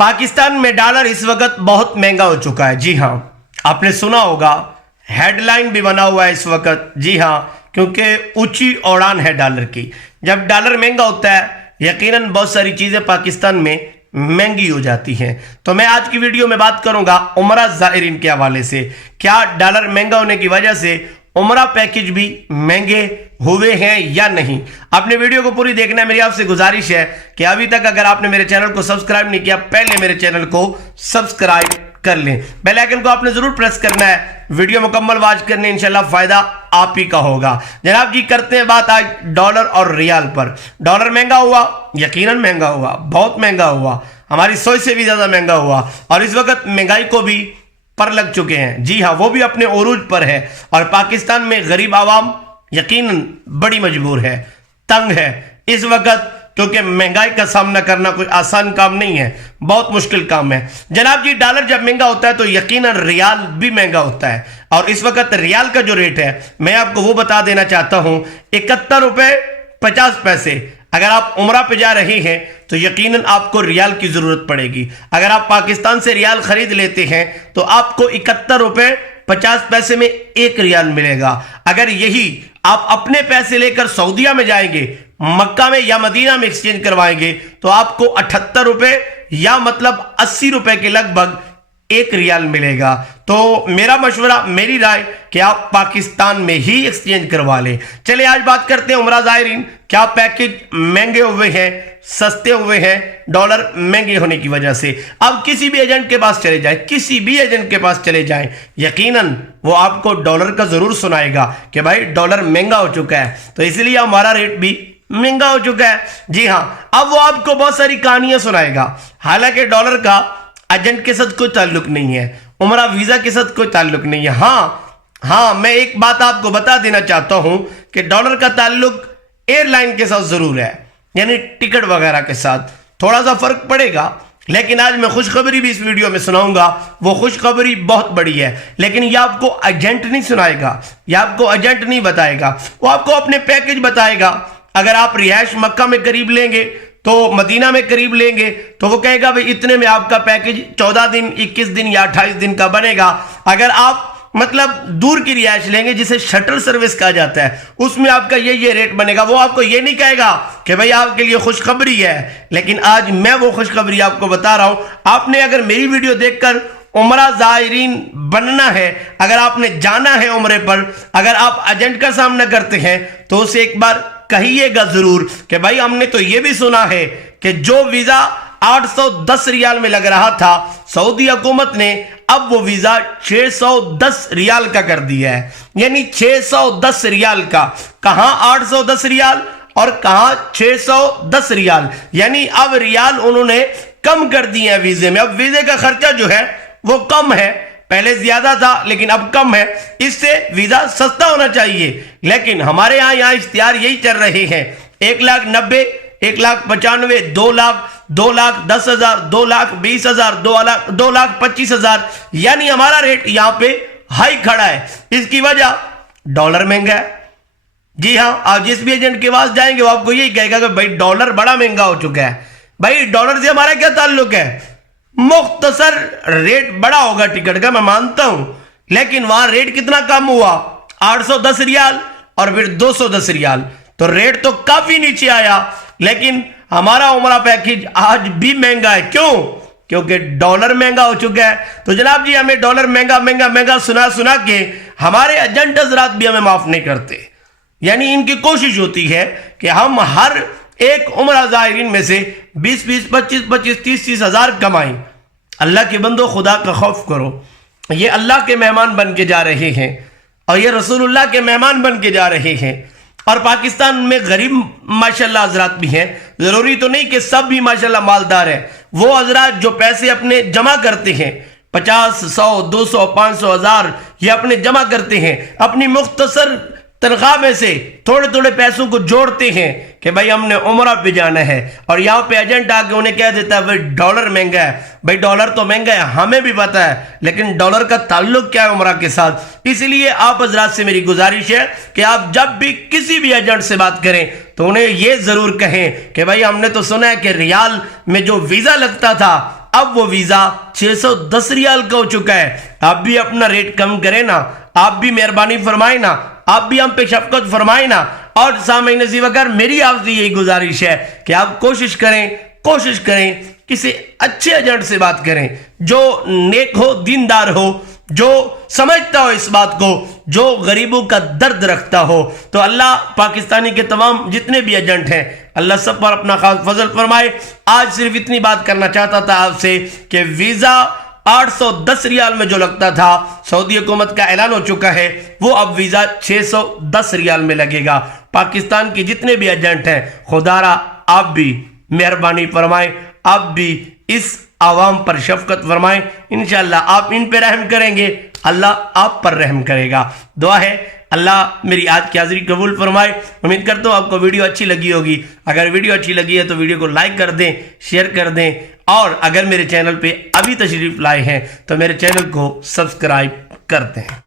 पाकिस्तान में डॉलर इस वक्त बहुत महंगा हो चुका है। जी हाँ, आपने सुना होगा, हेडलाइन भी बना हुआ है इस वक्त। जी हाँ, क्योंकि ऊंची उड़ान है डॉलर की। जब डॉलर महंगा होता है, यकीनन बहुत सारी चीजें पाकिस्तान में महंगी हो जाती हैं। तो मैं आज की वीडियो में बात करूंगा उमरा ज़ायरीन के हवाले से, क्या डॉलर महंगा होने की वजह से उमरा पैकेज भी महंगे हुए हैं या नहीं। आपने वीडियो को पूरी देखना है। मेरी आपसे गुजारिश है कि अभी तक अगर आपने मेरे चैनल को सब्सक्राइब नहीं किया, पहले मेरे चैनल को सब्सक्राइब कर लें। बेल आइकन को आपने जरूर प्रेस करना है। वीडियो मुकम्मल वॉच करने, इंशाल्लाह फायदा आप ही का होगा। जनाब जी, करते हैं बात आज डॉलर और रियाल पर। डॉलर महंगा हुआ, यकीनन महंगा हुआ, बहुत महंगा हुआ, हमारी सोच से भी ज्यादा महंगा हुआ, और इस वक्त महंगाई को भी पर लग चुके हैं। जी हाँ, वो भी अपने उरूज पर है, और पाकिस्तान में गरीब आवाम यकीनन बड़ी मजबूर है, तंग है इस वक्त, क्योंकि महंगाई का सामना करना कोई आसान काम नहीं है, बहुत मुश्किल काम है। जनाब जी, डॉलर जब महंगा होता है तो यकीनन रियाल भी महंगा होता है, और इस वक्त रियाल का जो रेट है मैं आपको वो बता देना चाहता हूं, 71 रुपए 50 पैसे। अगर आप उमरा पे जा रहे हैं तो यकीनन आपको रियाल की जरूरत पड़ेगी। अगर आप पाकिस्तान से रियाल खरीद लेते हैं तो आपको 71 रुपए 50 पैसे में एक रियाल मिलेगा। अगर यही आप अपने पैसे लेकर सऊदीया में जाएंगे, मक्का में या मदीना में एक्सचेंज करवाएंगे, तो आपको 78 रुपए या मतलब 80 रुपए के लगभग एक रियाल मिलेगा। तो मेरा मशवरा, मेरी राय कि आप पाकिस्तान में ही एक्सचेंज करवा लें। चलिए आज बात करते हैं उमरा ज़ायरीन, क्या पैकेज महंगे हुए हैं, सस्ते हुए हैं डॉलर महंगे होने की वजह से। अब किसी भी एजेंट के पास चले जाए, किसी भी एजेंट के पास चले जाएं, यकीनन वो आपको डॉलर का जरूर सुनाएगा कि भाई डॉलर महंगा हो चुका है, तो इसलिए हमारा रेट भी महंगा हो चुका है। जी हाँ, अब वो आपको बहुत सारी कहानियां सुनाएगा। हालांकि डॉलर का एजेंट के साथ कोई ताल्लुक नहीं है, उमरा वीजा के साथ कोई ताल्लुक नहीं है। हाँ, मैं एक बात आपको बता देना चाहता हूं कि डॉलर का ताल्लुक एयरलाइन के साथ जरूर है, यानी टिकट वगैरह के साथ थोड़ा सा फर्क पड़ेगा। लेकिन आज मैं खुशखबरी भी इस वीडियो में सुनाऊंगा, वो खुशखबरी बहुत बड़ी है, लेकिन ये आपको एजेंट नहीं सुनाएगा, ये आपको एजेंट नहीं बताएगा, वो आपको अपने पैकेज बताएगा। अगर आप रिहायश मक्का में करीब लेंगे तो मदीना में करीब लेंगे तो वो कहेगा भाई इतने में आपका पैकेज 14 दिन, 21 दिन या 28 दिन का बनेगा। अगर आप मतलब दूर की रिहायश लेंगे, जिसे शटल सर्विस कहा जाता है, उसमें आपका ये रेट बनेगा। वो आपको ये नहीं कहेगा कि भाई आपके लिए खुशखबरी है, लेकिन आज मैं वो खुशखबरी आपको बता रहा हूं। आपने अगर मेरी वीडियो देखकर उमरा ज़ायरीन बनना है, अगर आपने जाना है उमरे पर, अगर आप एजेंट का सामना करते हैं तो उसे एक बार कहिएगा जरूर कि भाई हमने तो ये भी सुना है कि जो वीजा 810 रियाल में लग रहा था, सऊदी हुकूमत ने अब वो वीजा 610 रियाल का कर दिया है, यानी 610 रियाल का। कहां 810 रियाल और कहां 610 रियाल, यानी अब रियाल उन्होंने कम कर दिए हैं वीजे में। अब वीजे का खर्चा जो है वो कम है, पहले ज्यादा था लेकिन अब कम है, इससे वीजा सस्ता होना चाहिए। लेकिन हमारे यहाँ इश्तिहार यही चल रहे हैं, 1,90,000, 1,95,000, 2,00,000, 2,10,000, 2,20,000, 2,25,000, यानी हमारा रेट यहाँ पे हाई खड़ा है। इसकी वजह डॉलर महंगा है। जी हाँ, आप जिस भी एजेंट के पास जाएंगे वो आपको यही कहेगा कि भाई डॉलर बड़ा महंगा हो चुका है। भाई डॉलर से हमारा क्या ताल्लुक है, मुख्तसर रेट बड़ा होगा टिकट का, मैं मानता हूं, लेकिन वहां रेट कितना कम हुआ, 810 रियाल और फिर 210 रियाल, तो रेट तो काफी नीचे आया। लेकिन हमारा उमरा पैकेज आज भी महंगा है। क्यों? क्योंकि डॉलर महंगा हो चुका है। तो जनाब जी, हमें डॉलर महंगा महंगा महंगा सुना के हमारे एजेंट हजरात भी हमें माफ नहीं करते, यानी इनकी कोशिश होती है कि हम हर एक उमरा ज़ायरीन में से 20-20, 25-25, 30-30 हजार कमाएं। अल्लाह के बंदो, खुदा का खौफ करो। ये अल्लाह के मेहमान बन के जा रहे हैं और ये रसूलुल्लाह के मेहमान बन के जा रहे हैं, और पाकिस्तान में गरीब माशाल्लाह हजरात भी हैं। जरूरी तो नहीं कि सब भी माशाल्लाह मालदार हैं। वो हजरात जो पैसे अपने जमा करते हैं, 50, 100, 200, 500, 1000, ये अपने जमा करते हैं, अपनी मुख्तसर तनख्वाह में से थोड़े थोड़े पैसों को जोड़ते हैं कि भाई हमने उमरा पे जाना है, और यहाँ पे एजेंट आके उन्हें कह देता है भाई डॉलर महंगा है। भाई डॉलर तो महंगा है, हमें भी पता है, लेकिन डॉलर का ताल्लुक क्या है उमरा के साथ। इसलिए आप हजरात से मेरी गुजारिश है कि आप जब भी किसी भी एजेंट से बात करें तो उन्हें ये जरूर कहें कि भाई हमने तो सुना है कि रियाल में जो वीजा लगता था اب وہ ویزا 610 ریال کا ہو چکا ہے. آپ بھی اپنا ریٹ کم کریں نا, آپ بھی مہربانی فرمائیں نا, آپ بھی ہم پہ شفقت فرمائیں نا. اور سامعین عزیز وگر میری آپ سے یہی گزارش ہے کہ آپ کوشش کریں کسی اچھے ایجنٹ سے بات کریں جو نیک ہو, دیندار ہو, جو سمجھتا ہو اس بات کو, جو غریبوں کا درد رکھتا ہو. تو اللہ پاکستانی کے تمام جتنے بھی ایجنٹ ہیں اللہ سب پر اپنا خاص فضل فرمائے. آج صرف اتنی بات کرنا چاہتا تھا آپ سے کہ ویزا 810 ریال میں جو لگتا تھا, سعودی حکومت کا اعلان ہو چکا ہے, وہ اب ویزا 610 ریال میں لگے گا. پاکستان کے جتنے بھی ایجنٹ ہیں خدا را آپ بھی مہربانی فرمائیں, آپ بھی اس عوام پر شفقت فرمائیں. انشاءاللہ آپ ان پہ رحم کریں گے, اللہ آپ پر رحم کرے گا. دعا ہے اللہ میری آج کی حاضری قبول فرمائے. امید کرتا ہوں آپ کو ویڈیو اچھی لگی ہوگی. اگر ویڈیو اچھی لگی ہے تو ویڈیو کو لائک کر دیں, شیئر کر دیں, اور اگر میرے چینل پہ ابھی تشریف لائے ہیں تو میرے چینل کو سبسکرائب کر دیں.